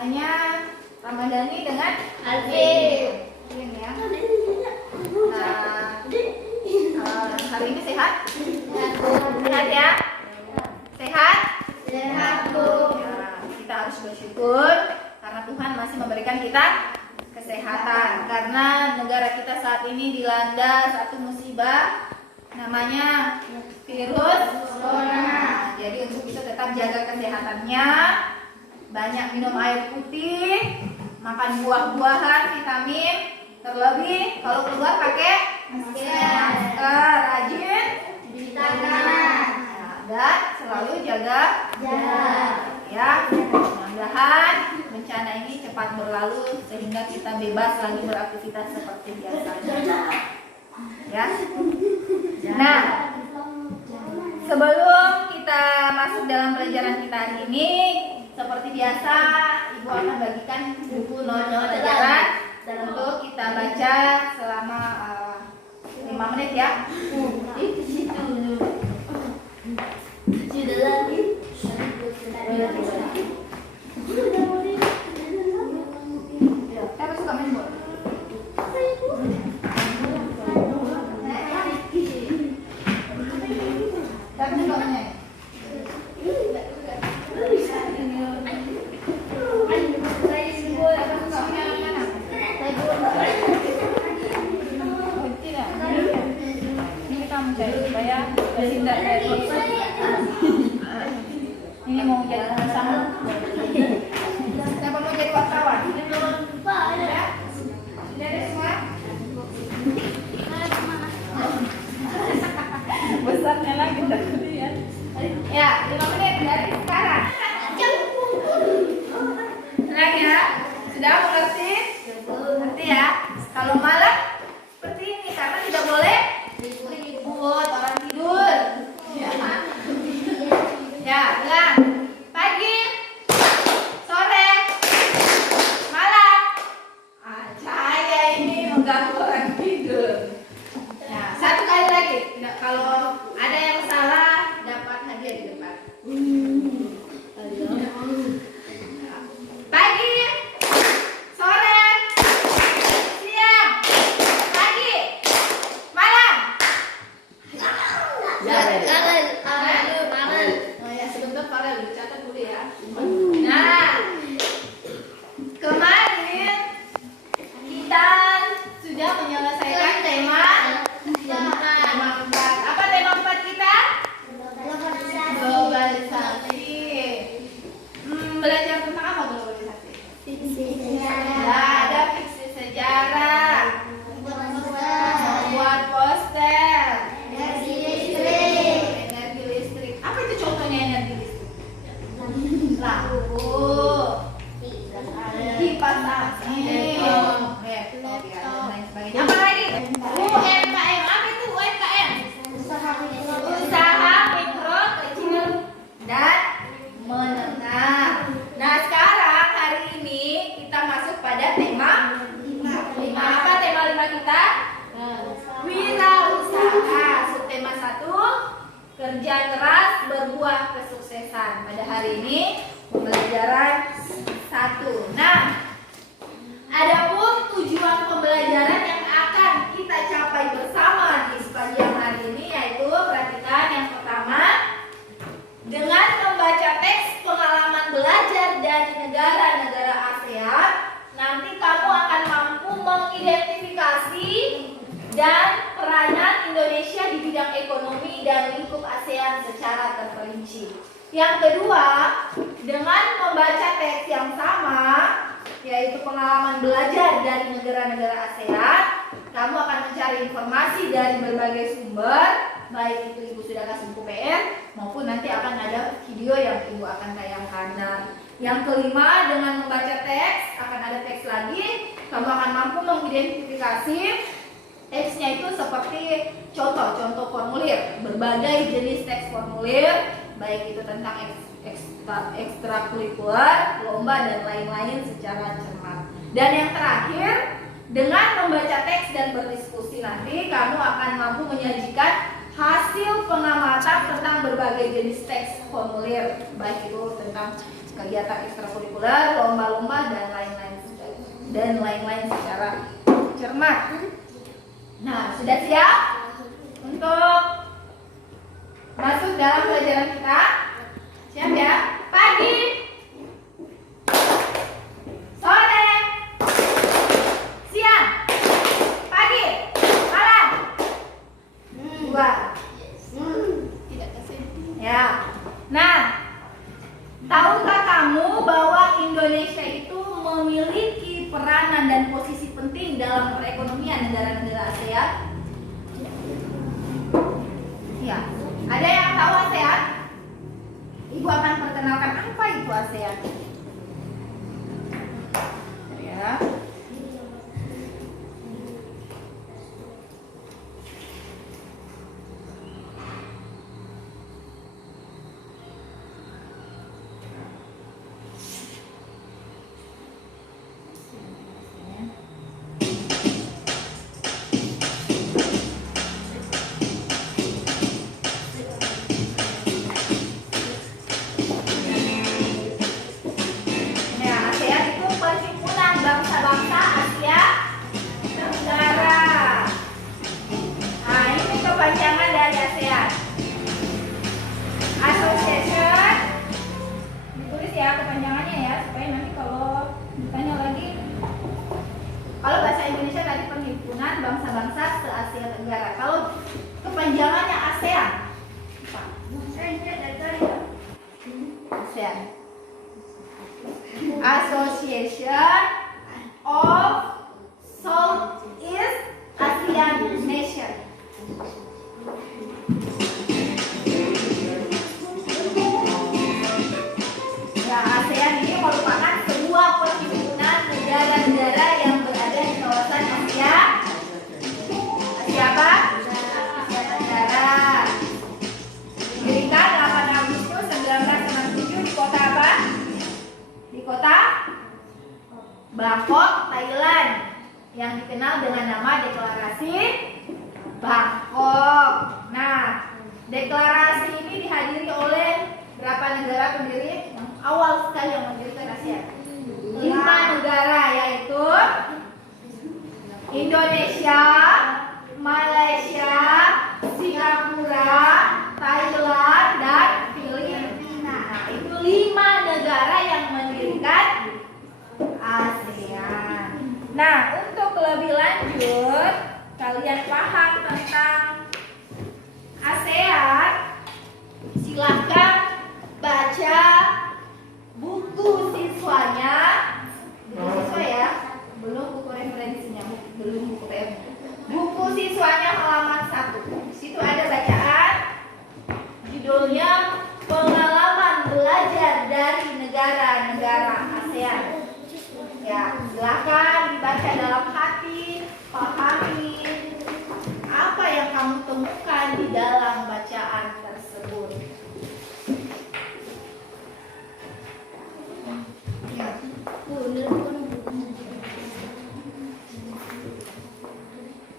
Hanya Ramadhani dengan Alvin. Alvin ya. Nah, hari ini sehat? Sehat ya? Sehat? Sehat, Bu. Ya, kita harus bersyukur karena Tuhan masih memberikan kita kesehatan. Karena negara kita saat ini dilanda satu musibah namanya virus corona. Jadi untuk itu tetap jaga kesehatannya, banyak minum air putih, makan buah-buahan, vitamin, terlebih kalau keluar pakai masker, rajin Cuci tangan. dan selalu jaga jarak ya. Mudah-mudahan bencana ini cepat berlalu sehingga kita bebas lagi beraktivitas seperti biasanya ya. Nah, sebelum kita masuk dalam pelajaran kita hari ini, seperti biasa Ibu akan bagikan buku not pelajaran untuk kita baca selama 5 menit ya. Di situ. Sudah lagi. Siapa suka main bola? Siapa suka main? Ini kita mencari supaya terhindar dari ini mau jadi sama. Siapa mau jadi wartawan? Ya? Sudah ada semua? Besarnya lagi tadi ya. Ya, 5 menit dari sekarang. Tenang ya. Sudah mengerti? Nanti ya. Kalau malam seperti ini karena tidak boleh ribut orang tidur. Ya. Ya, bilang pagi, sore, malam. Saya ini mengganggu orang tidur. Ya, satu kali lagi. Tidak, kalau ada yang salah dapat hadiah di depan. Pagi, sore, siang, pagi, malam. Oh ya, sebentar Farel dicatat dulu ya. Nah, kemarin kita sudah menyelesaikan tema 4. Apa tema 4 kita? Globalisasi. Belajar tentang apa globalisasi? Ada fiksi sejarah, membuat poster, energi listrik. Apa itu contohnya energi listrik? Lampu, kipas angin, laptop ya, dan lain sebagainya. Apa lagi? UMKM. Apa itu UMKM? Usaha mikro, kecil, dan menengah. Nah, sekarang hari ini kita masuk pada tema 5. Apa tema 5 kita? Wirausaha. Subtema 1, kerja keras berbuah kesuksesan. Pada hari ini pembelajaran 1. Nah, adapun tujuan pembelajaran yang akan kita capai bersama di sepanjang hari ini yaitu perhatikan yang pertama, dengan membaca teks pengalaman belajar dari negara-negara ASEAN, nanti kamu akan mampu mengidentifikasi dan peranan Indonesia di bidang ekonomi dan lingkup ASEAN secara terperinci. Yang kedua, dengan membaca teks yang sama, yaitu pengalaman belajar dari negara-negara ASEAN, kamu akan mencari informasi dari berbagai sumber, baik itu Ibu sudah kasih buku PR maupun nanti akan ada video yang Ibu akan tayangkan. Nah, yang kelima, dengan membaca teks, akan ada teks lagi, kamu akan mampu mengidentifikasi teksnya itu seperti contoh-contoh formulir, berbagai jenis teks formulir, baik itu tentang ekstrakurikuler, lomba dan lain-lain secara cermat. Dan yang terakhir, dengan membaca teks dan berdiskusi nanti kamu akan mampu menyajikan hasil pengamatan tentang berbagai jenis teks formulir, baik itu tentang kegiatan ekstrakurikuler, lomba-lomba dan lain-lain secara cermat. Nah, sudah siap untuk masuk dalam pelajaran kita? Siap ya? Pagi, sore, siang, pagi, malam. Dua. Ya. Nah, tahukah kamu bahwa Indonesia itu memiliki peranan dan posisi penting dalam perekonomian negara-negara ASEAN? Ya. Ada yang tahu ASEAN? Ibu akan perkenalkan apa itu ASEAN. Ya. Bangsa-bangsa se-Asia Tenggara. Kalau kepanjangannya ASEAN, ASEAN, Association of Southeast Asian Nation. Ya, ASEAN ini merupakan sebuah perhimpunan negara-negara yang berada di kawasan Asia. Siapa? Asia Tenggara. Didirikan 8 Agustus 1967 di kota apa? Di kota Bangkok, Thailand, yang dikenal dengan nama Deklarasi Bangkok. Nah, deklarasi ini dihadiri oleh berapa negara pendiri? Yang awal sekali yang mendirikan ASEAN. 5 negara, yaitu Indonesia, Malaysia, Singapura, Thailand, dan Filipina. Nah, itu 5 negara yang mendirikan ASEAN. Nah, untuk lebih lanjut, kalian paham tentang ASEAN, silahkan baca buku siswanya. Buku siswa ya, belum buku referensinya, belum buku PM. Buku siswanya halaman 1. Di situ ada bacaan, judulnya Pengalaman Belajar dari Negara-negara ASEAN. Ya, silakan dibaca dalam hati, pahami apa yang kamu temukan di dalam bacaan tersebut. Ya.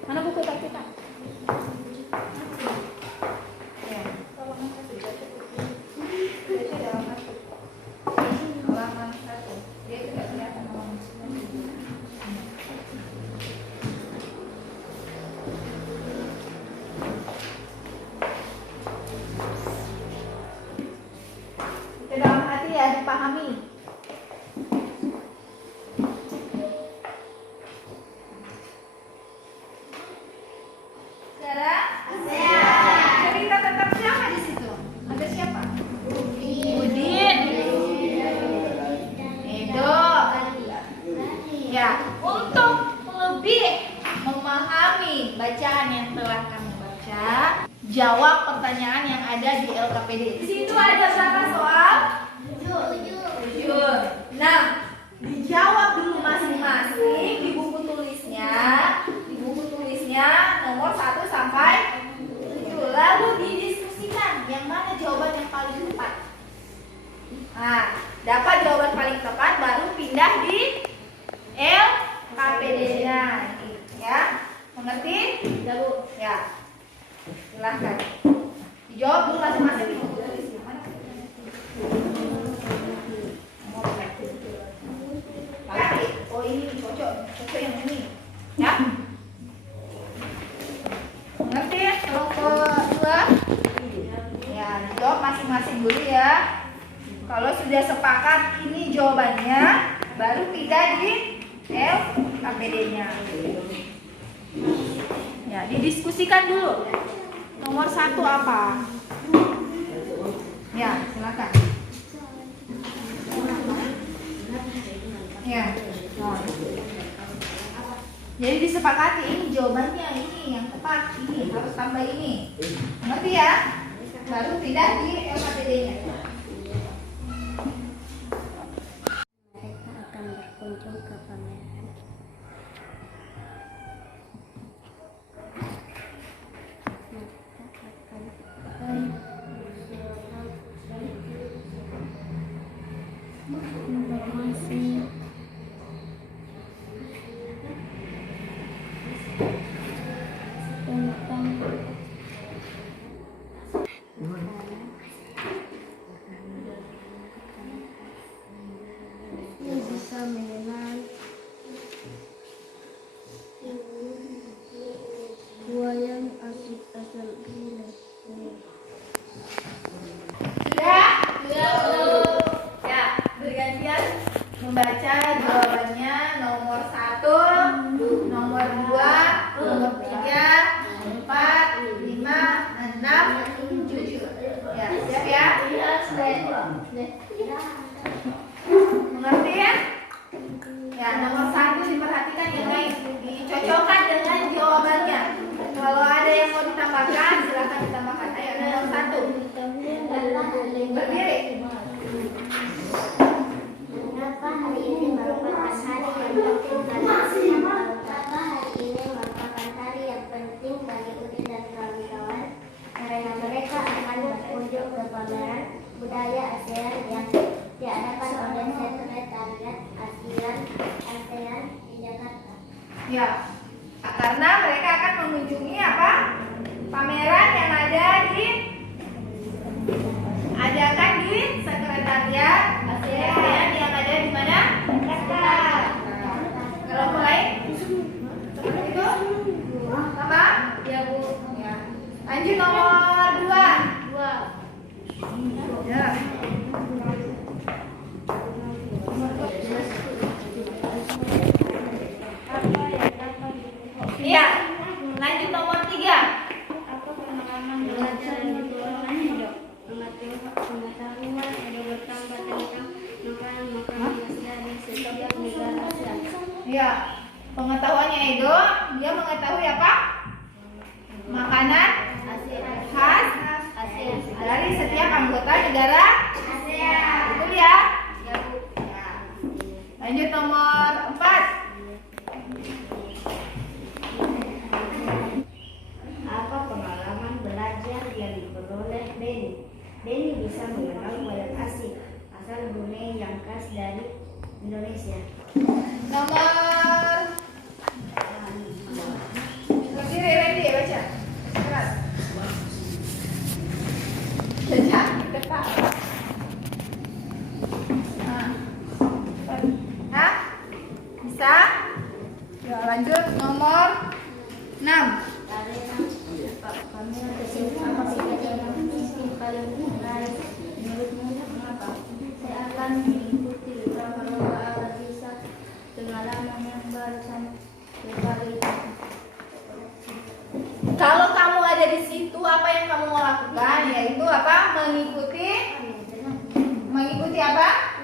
Mana buku tak kita? Ya, halaman 1 baca. Baca dalam hati. Halaman 1. Dia tidak kelihatan halaman 1. Itu dalam hati ya, dipahami. Cerita tentang siapa di situ? Ada siapa? Udin, Edo. Ya, untuk lebih memahami bacaan yang telah kamu baca, jawab pertanyaan yang ada di LKPD. Di situ ada berapa soal? 7. Nah, dijawab dulu masing-masing di buku tulisnya. Di buku tulisnya nomor 1 sampai 7. Lalu didiskusikan yang mana jawaban yang paling tepat. Nah, dapat jawaban paling tepat baru pindah di LKPD-nya. Ya, mengerti? Ya, Bu? Ya. Silahkan dijawab dulu masing-masing di buku tulisnya. Mana? yang ini. Ya? Ngerti ya? Kalau kedua, ya jawab masing-masing dulu ya. Kalau sudah sepakat ini jawabannya, baru pindah di LKPD-nya. Ya, didiskusikan dulu. Nomor 1 apa? Ya, silakan. Ya. Jadi disepakati ini jawabannya ini yang tepat, ini harus tambah ini. Ngerti ya? Baru pindah di LKPD-nya. Mereka akan berkunjung ke pameran. Informasi tentang yang bisa mengenal wayang asal gila. Sudah? Ya, bergantian membaca jawabannya nomor 1, nomor 2, nomor 3, 4, 5, 6, 7. Ya, siap ya? Mengerti ya? Ya, nomor 1 diperhatikan yang lain. Dicocokkan dengan jawabannya. Kalau ada yang mau ditambahkan, silakan ditambahkan. Ayo, nomor 1. Berdiri. Mengapa hari ini merupakan hari yang penting bagi Udin dan kawan-kawan? Karena mereka akan berkunjung ke pameran budaya ASEAN yang diadakan oleh Sekretariat ASEAN di Jakarta. Ya, karena mereka akan mengunjungi apa? Pameran yang adakan di Sekretariat ASEAN yang ada di mana? Jakarta. Kalau mulai seperti itu, apa? Ya Bu. Ya. Lanjut nomor 2. Ya. Iya. Lanjut nomor 3. Apa pengalaman belajar yang diperlukan hidup? Pengetahuan ada bertambah tentang makanan-makanan dari setiap negara ASEAN. Ya. Pengetahuannya Edo, dia mengetahui apa? Makanan khas ASEAN. dari setiap anggota negara ASEAN. Betul ya? Ya, Bu. Ya. Lanjut nomor 4. Apa pengalaman belajar yang diperoleh Benny? Benny bisa mengenal wayang asik asal Brunei yang khas dari Indonesia. Nomor berdiri, ready, baca. Keras. Baca, depan. Nah, bisa? Ya, lanjut nomor 6. Kami apa sih paling menarik menurutmu? Mengapa? Saya akan mengikuti lomba agar bisa pengalaman yang baru sekali. Kalau kamu ada di situ, apa yang kamu mau lakukan? Yaitu apa? Mengikuti apa?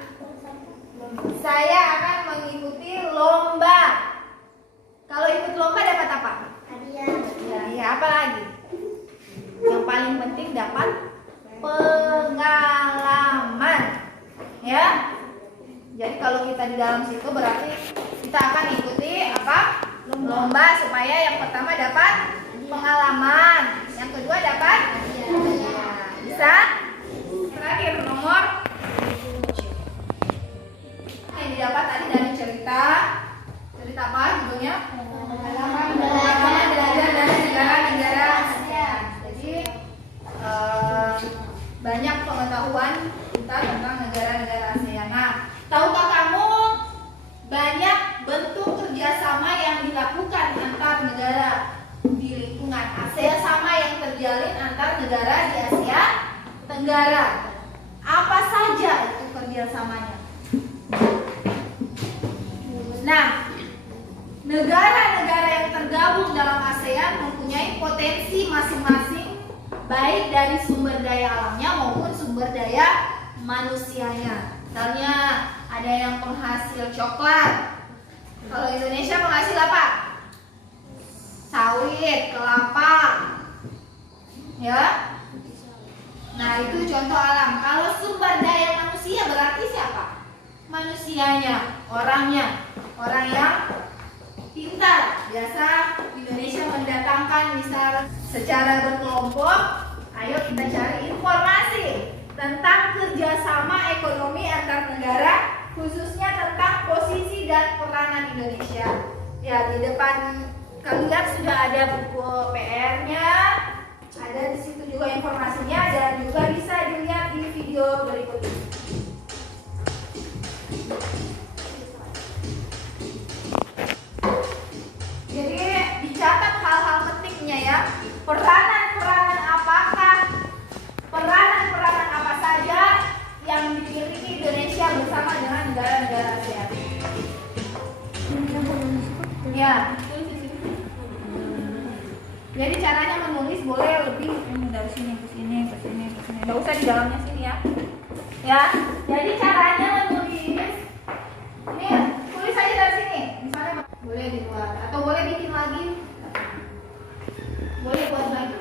Saya akan mengikuti lomba. Kalau ikut lomba dapat apa? Ya, apa lagi? Yang paling penting dapat pengalaman. Ya. Jadi kalau kita di dalam situ berarti kita akan ikuti apa? Lomba supaya yang pertama dapat pengalaman, yang kedua dapat bisa. Terakhir nomor yang didapat tadi dari cerita apa judulnya? Pengalaman belajar dari negara-negara ASEAN. Jadi banyak pengetahuan kita tentang negara-negara ASEAN. Nah, tahukah kamu banyak bentuk kerjasama Negara-negara yang tergabung dalam ASEAN mempunyai potensi masing-masing, baik dari sumber daya alamnya maupun sumber daya manusianya. Misalnya ada yang penghasil coklat. Kalau Indonesia penghasil apa? Sawit, kelapa, ya. Nah itu contoh alam. Kalau sumber daya manusia berarti siapa? Manusianya, orangnya, orang yang pintar. Biasa Indonesia mendatangkan misal secara berkelompok, ayo kita cari informasi tentang kerjasama ekonomi antar negara, khususnya tentang posisi dan peranan Indonesia. Ya, di depan kalian sudah ada buku PR-nya, ada di situ juga informasinya, dan juga bisa dilihat di video berikut ini. Jadi dicatat hal-hal pentingnya ya. Peranan-peranan apa saja yang dimiliki Indonesia bersama dengan negara-negara ASEAN. Ya. Jadi caranya menulis boleh lebih dari sini ke sini ke sini ke sini. Enggak usah di dalamnya sini ya. Ya. Jadi caranya menulis ini tulis aja dari sini. Misalnya boleh di luar atau boleh bikin lagi. Boleh buat lagi.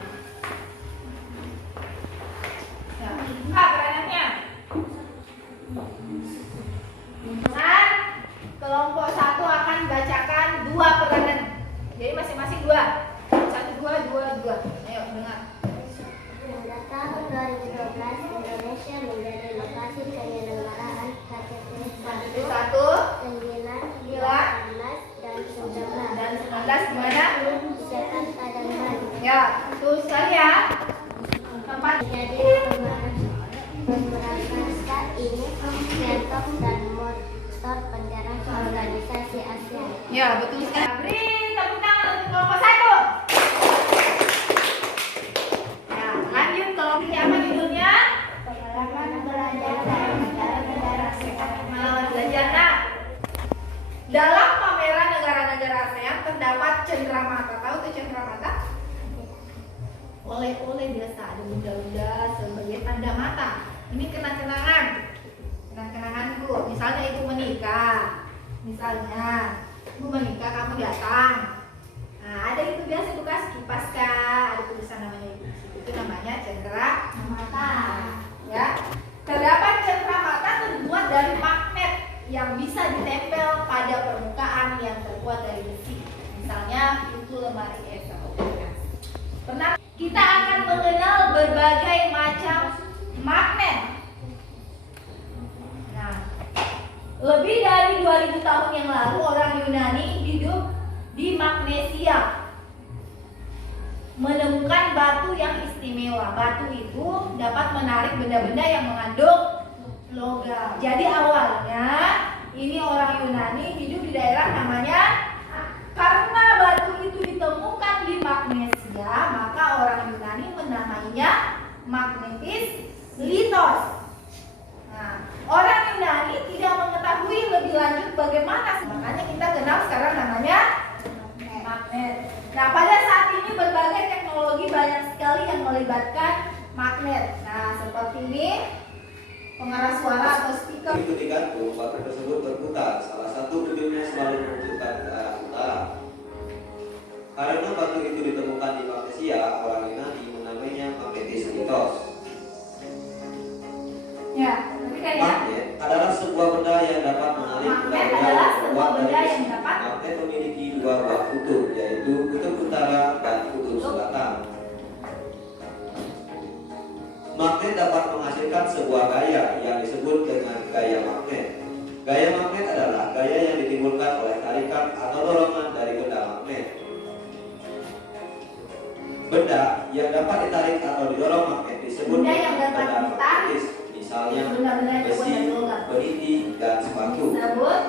Ya. Peranannya. Nah, kelompok 1 akan bacakan 2 peranan. Jadi masing-masing 2. 1, 2, 2, 2. Ayo dengar. Pada tahun 2012, Indonesia menjadi lokasi penyelenggaraan KTT 1, 9, 18, dan 19. Dan 19 gimana? Jakarta dan Bali. Ya, tulis sekali ya. Tempat Jadi beberapa saat ini Tiongkok dan motor penggerak organisasi ASEAN. ya, betul sekali. Beri tepuk tangan untuk kelompok 1. Ya, lanjut kelompok ini apa judulnya? Pengalaman belajar dari negara-negara ASEAN. Pengalaman belajar. Nah, dalam pameran negara-negara ASEAN terdapat cenderamata. Tahu tuh cenderamata? Oleh-oleh biasa ada benda-benda sebagai tanda mata. Ini kenang-kenangan. Kenang-kenanganku. Misalnya ibu menikah. Misalnya ibu menikah, kamu datang. Nah, ada itu biasa bekas kipas kah, ada tulisan namanya ibu. Itu namanya cenderamata. Ya. Terdapat cenderamata terbuat dari magnet yang bisa ditempel pada permukaan yang terbuat dari besi. Misalnya pintu lemari es atau kulkas. Pernah kita akan mengenal berbagai macam magnet. Nah, lebih dari 2000 tahun yang lalu orang Yunani hidup di Magnesia menemukan batu yang istimewa. Batu itu dapat menarik benda-benda yang mengandung logam. Jadi awalnya ini orang Yunani hidup di daerah namanya, karena batu itu ditemukan di Magnesia, maka orang Yunani menamainya Magnetis Litos. Nah, orang Yunani tidak mengetahui lebih lanjut bagaimana, makanya kita kenal sekarang namanya magnet. Nah, pada saat ini berbagai teknologi banyak sekali yang melibatkan magnet. Nah, seperti ini pengeras suara atau speaker. Begitu digantung, batu tersebut berputar. Salah satu ujungnya selalu menunjukkan ke arah utara. Karena batu itu ditemukan di Magnesia, orang Yunani menamainya Magnetis Litos. Ya, berarti kan ya. Magnet adalah sebuah benda yang dapat menarik Magnet benda adalah yang sebuah terbuat dari benda yang besi. dapat Magnet memiliki 2 buah kutub, yaitu kutub utara dan kutub selatan. Magnet dapat menghasilkan sebuah gaya yang disebut dengan gaya magnet. Gaya magnet adalah gaya yang ditimbulkan oleh tarikan atau dorongan dari benda magnet. Benda yang dapat ditarik atau didorong magnet disebut Benda yang dapat benda ditarik, magnetis, misalnya benda-benda yang besi, terbuat dari logam. peniti, dan sepatu. Disebut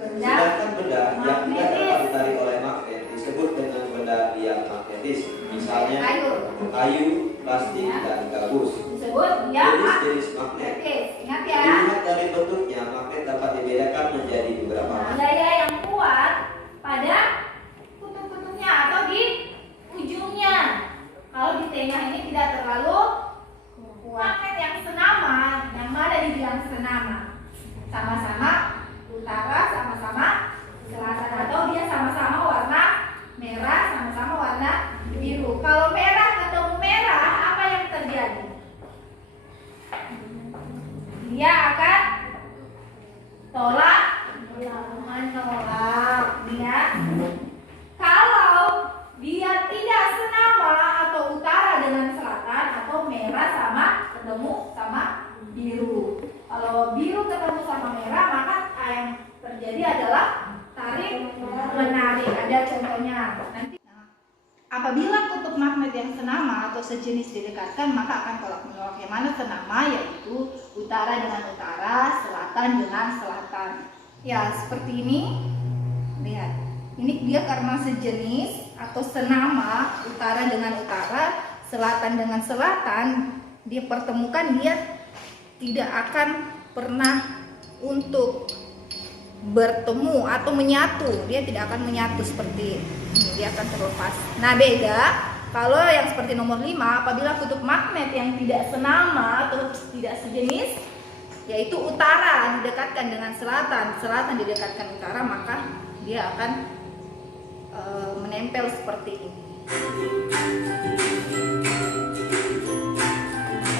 benda Sedangkan benda yang tidak magnetis. dapat ditarik oleh magnet disebut dengan benda yang magnetis, misalnya kayu. kayu, plastik, Ya. dan gabus. Disebut dia Jenis-jenis magnet. magnetis. Ingat ya. Dilihat dari bentuknya, magnet dapat dibedakan menjadi beberapa Nah, macam. gaya yang kuat Menolak. Nih ya. Kalau dia tidak senama atau utara dengan selatan atau merah sama ketemu sama biru. Kalau biru ketemu sama merah maka yang terjadi adalah tarik menarik. Ada contohnya. Nanti apabila kutub magnet yang senama atau sejenis didekatkan maka akan tolak menolak. Yang mana senama yaitu utara dengan utara, selatan dengan selatan. Ya seperti ini. Lihat. Ini dia karena sejenis atau senama, utara dengan utara, selatan dengan selatan, dia pertemukan, dia tidak akan pernah untuk bertemu atau menyatu. Dia tidak akan menyatu seperti ini, dia akan terlepas. Nah beda kalau yang seperti nomor 5, apabila kutub magnet yang tidak senama atau tidak sejenis, yaitu utara didekatkan dengan selatan, selatan didekatkan utara, maka dia akan menempel seperti ini.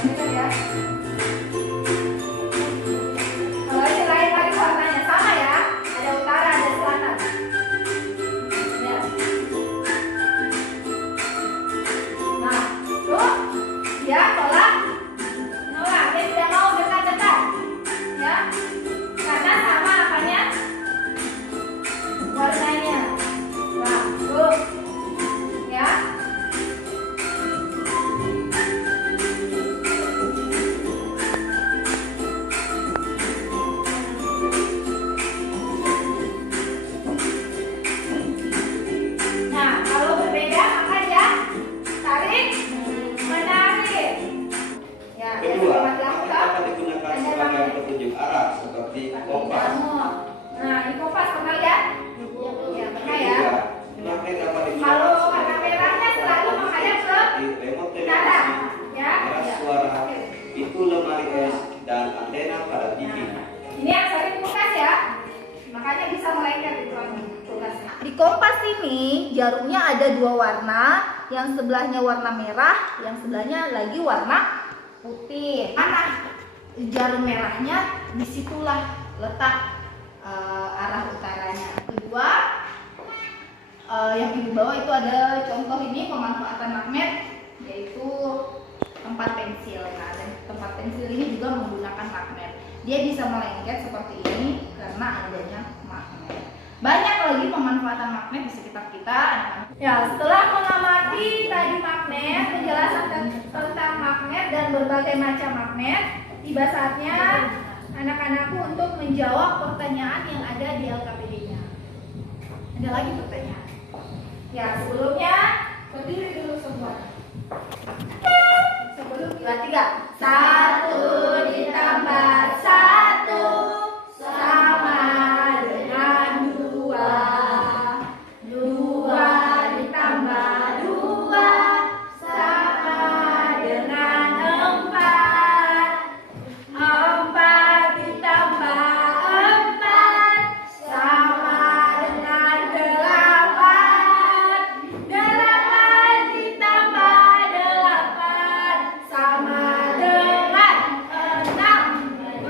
Benar ya? Kalau ini lain lagi warnanya sama ya, ada utara, ada selatan. Ya. Nah, tuh dia tolak, nolak, dia tidak mau dekat-dekat, ya, karena sama apanya, warnanya. Nah, tuh, ya. Nah, kalau berbeda maka dia tarik, menarik. Ya, yang Kedua, dapat magnet dilakukan. dapat digunakan sebagai petunjuk arah seperti kompas. Nah, ini kompas pernah lihat? Ya, pernah ya. Ketiga, magnet dapat digunakan Kalau warna sebagai merahnya selalu menghadap ke seperti remote utara, televisi, ya. keras Ya. suara, Oke. pintu lemari es, dan antena pada TV. Nah, ini yang sering kulkas ya, makanya bisa melengket itu kulkasnya. Di kompas ini jarumnya ada dua warna, yang sebelahnya warna merah, yang sebelahnya lagi warna putih. Mana jarum merahnya, disitulah letak arah utaranya. Kedua, yang ibu bawa itu ada contoh ini pemanfaatan magnet, yaitu tempat pensil. Nah, dan tempat pensil ini juga menggunakan magnet. Dia bisa melengket seperti ini karena adanya magnet. Banyak lagi pemanfaatan magnet di sekitar kita, anak-anak. Ya, setelah mengamati tadi magnet, penjelasan tentang magnet dan berbagai macam magnet, tiba saatnya anak-anakku untuk menjawab pertanyaan yang ada di LKPD-nya. Ada lagi pertanyaan? Ya, sebelumnya berdiri dulu semua. Sebelum 2, 3. 1 ditambah 1 sama dengan 2. 2 ditambah 2 sama dengan 4. 4 ditambah 4 sama dengan 8. 8 ditambah 8 sama dengan 6.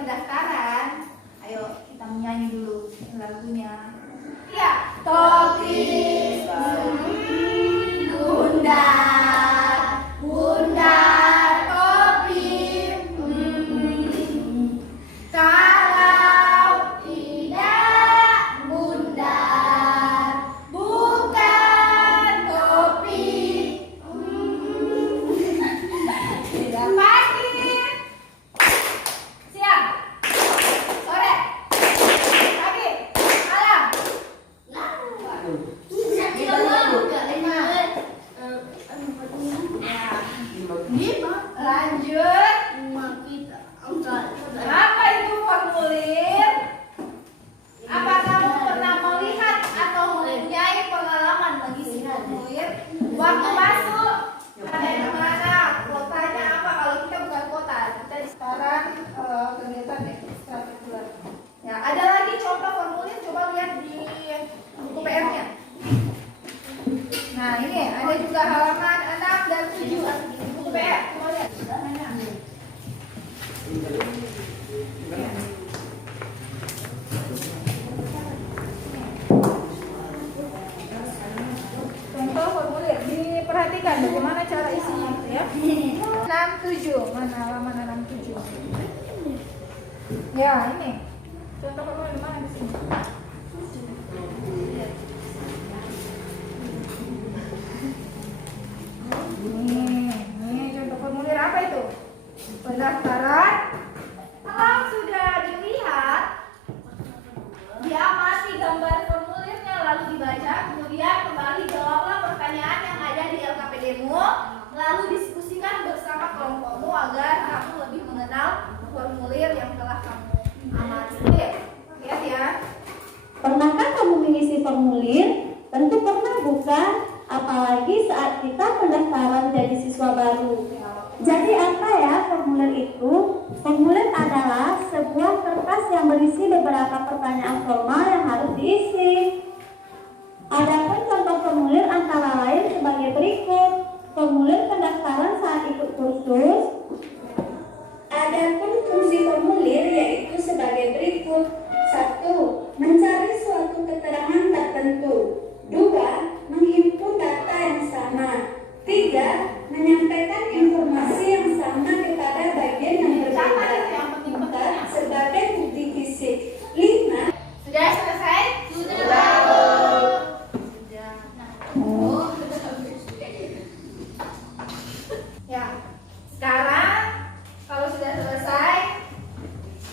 pendaftaran, ayo kita menyanyi dulu lagunya. Ya, topi bunda, bunda topi. Kalau tidak bunda, bukan topi. Tidak pagi, siang, sore, pagi, malam. Lanjut. Apa itu formulir? Apa kamu pernah melihat atau mempunyai pengalaman mengisi formulir? Waktu masuk ada yang mana? Kuotanya apa? Kalau kita bukan kuota, kita sekarang kegiatan ekstrakurikuler. Ya, ada lagi contoh formulir, coba lihat di buku PR-nya. Nah, ini ada juga halaman 6 dan 7 buku PR. Coba lihat. Contoh formulir, diperhatikan bagaimana cara isinya ya. 67, mana halaman 67? Ya, ini. Contoh formulir mana di sini? Nih contoh formulir apa itu? Pendaftaran. Kalau sudah dilihat, diamati gambar formulirnya lalu dibaca, kemudian kembali jawablah pertanyaan yang ada di LKPD-mu, lalu diskusikan bersama kelompokmu agar kamu lebih mengenal formulir yang telah kamu amati. Lihat ya. Pernahkah kamu mengisi formulir? Tentu pernah, bukan? Apalagi saat kita pendaftaran jadi siswa baru. Jadi apa ya formulir itu? Formulir adalah sebuah kertas yang berisi beberapa pertanyaan formal yang harus diisi. Adapun contoh formulir antara lain sebagai berikut. Formulir pendaftaran saat ikut kursus. Adapun fungsi formulir yaitu sebagai berikut. 1. Mencari suatu keterangan tertentu. 2. Menghimpun data yang sama. 3. Menyampaikan informasi yang sama kepada bagian yang berbeda. 4. Sebagai bukti fisik. 5. Sudah selesai? Sudah. Ya, sekarang kalau sudah selesai,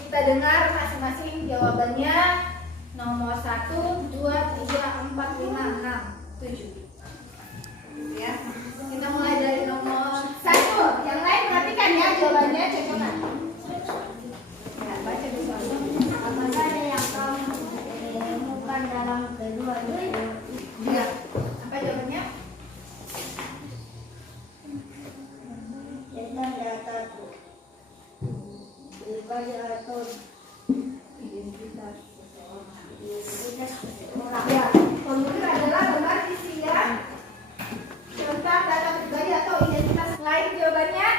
kita dengar masing-masing jawabannya. Nomor 1, 2, 3, 4, 5, 6, 7. Ya, kita mulai dari nomor 1. Yang lain perhatikan ya jawabannya, cocokan. Ya, baca dulu. Apa saja yang kamu temukan dalam kedua itu? Ya, apa jawabannya? Tentang dataku. Berbagai atau identitas seseorang. Ya, formulir adalah lembar isian tentang data pribadi atau identitas lain. Jawabannya?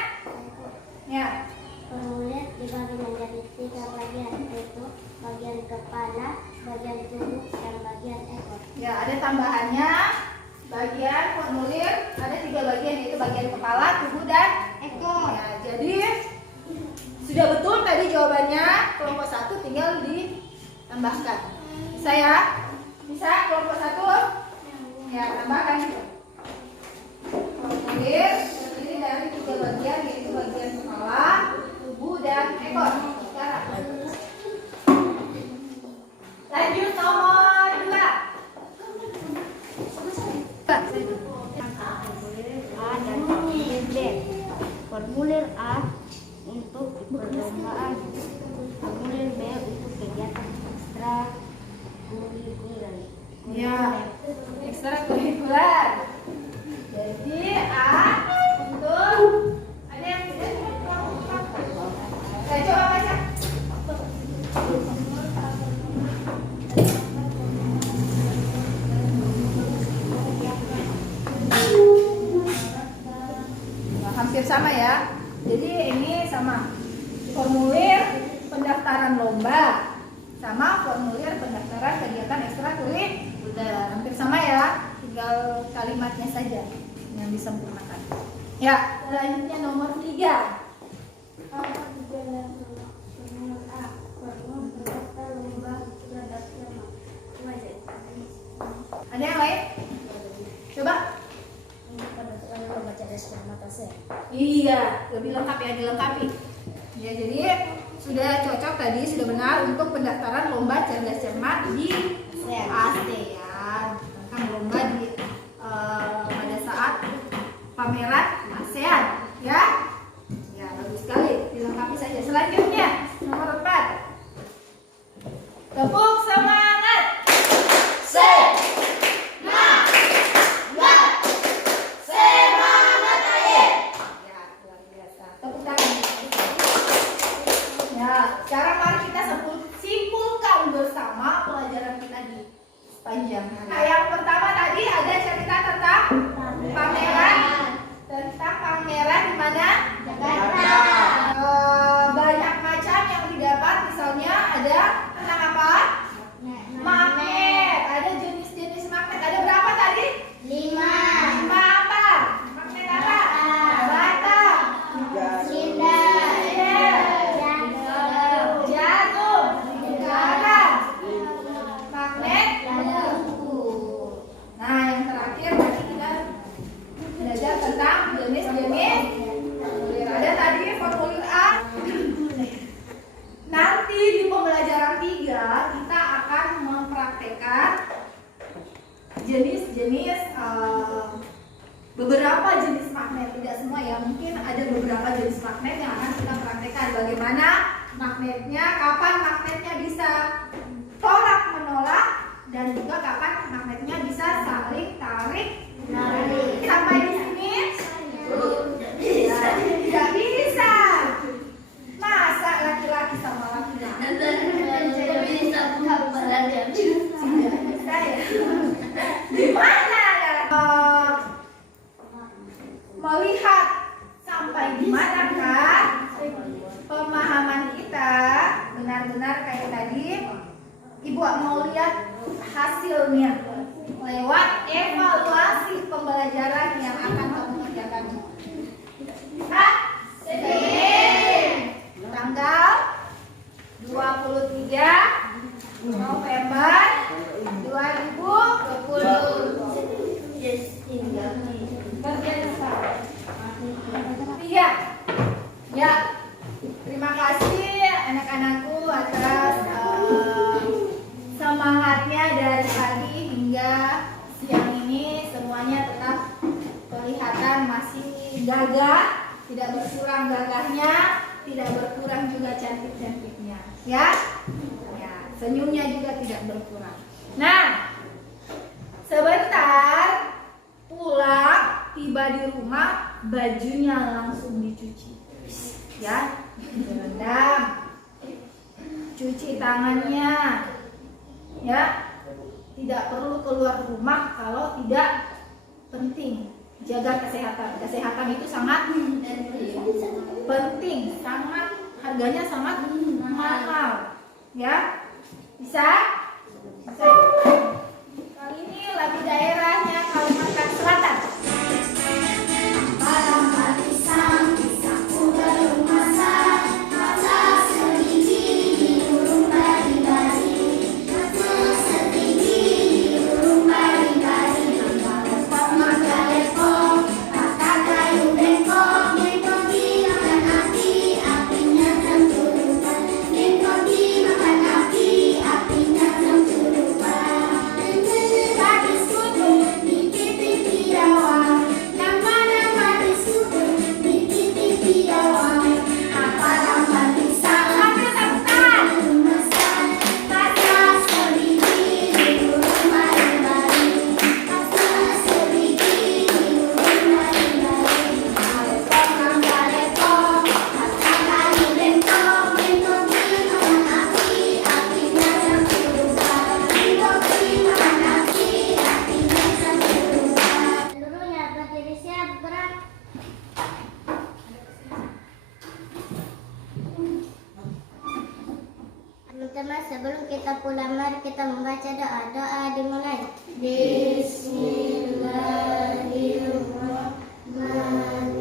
Ya. Formulir dibagi menjadi 3 bagian, yaitu bagian kepala, bagian tubuh, dan bagian ekor. Ya, ada tambahannya. Bagian formulir ada 3 bagian, yaitu bagian kepala, tubuh, dan ekor. Ya, jadi sudah betul tadi jawabannya. Kelompok 1 tinggal ditambahkan. Bisa ya? Bisa kelompok 1? Ya, tambahkan itu. Formulir terdiri dari 3 bagian, yaitu bagian kepala, tubuh, dan ekor. Sekarang lanjut nomor 2. A dan formulir B. Formulir A untuk perlombaan, formulir B untuk kegiatan ekstra kurikuler. Ya, ekstrakurikuler. Jadi A untuk ada yang tidak? Saya coba baca. Nah, hampir sama ya. Jadi ini sama. Formulir pendaftaran yang disempurnakan. Ya, selanjutnya nomor 3. Apa tujuan dan nomor A? Bahwa peserta lomba cerdas cermat. Ada yang lain? Coba. Lomba cerdas cermat ASEAN. Iya, lebih lengkap ya, dilengkapi. Ya, jadi sudah cocok tadi, sudah benar untuk pendaftaran lomba cerdas cermat di ASEAN. Tentang lomba di pada saat pameran ASEAN, ya. Ya, bagus sekali, dilengkapi saja. Selanjutnya, nomor 4. Tepuk semangat. Ya, luar biasa. Tepuk tangan. Ya, sekarang mari kita simpulkan bersama pelajaran kita di sepanjang hari. Nah, yang pertama tadi ada cerita tentang pameran di mana? Jakarta. Banyak macam yang didapat, misalnya ada tentang apa? Magnet. Ada jenis-jenis magnet. Ada berapa tadi? 5. 5 apa? Magnet apa? Bata. Jarum. Negara. Magnet. Nah, yang terakhir tadi kita belajar tentang jenis-jenis formulir. Ada tadi formulir A. Nanti di pembelajaran 3 kita akan mempraktekkan jenis-jenis beberapa jenis magnet, tidak semua ya, mungkin ada beberapa jenis magnet yang akan kita praktekkan. Bagaimana magnetnya, kapan magnetnya bisa tolak menolak, dan juga kapan magnetnya bisa saling tarik menarik. Sampai di sini tidak bisa. Masa laki-laki sama laki-laki tidak bisa ya? Gimana melihat sampai di manakah pemahaman kita benar-benar kayak tadi? Ibu mau lihat hasilnya lewat evaluasi pembelajaran yang akan kamu kerjakan. Tanggal 23 November 2020. Iya. Ya. Terima kasih anak-anakku atas semangatnya dari pagi hingga siang ini. Semuanya tetap kelihatan masih gagah, tidak berkurang gagahnya, tidak berkurang juga cantik-cantiknya, ya. Ya, senyumnya juga tidak berkurang. Nah, sebentar pulang, tiba di rumah, bajunya langsung dicuci, ya, direndam, cuci tangannya, ya, tidak perlu keluar rumah kalau tidak penting. Jaga kesehatan. Kesehatan itu sangat penting, harganya sangat mahal, ya. Bisa? Bisa. Kali ini lagu daerahnya Kalimantan Selatan. Teman-teman, sebelum kita pulang, mari kita membaca doa. Doa dimulai. Bismillahirrahmanirrahim. mati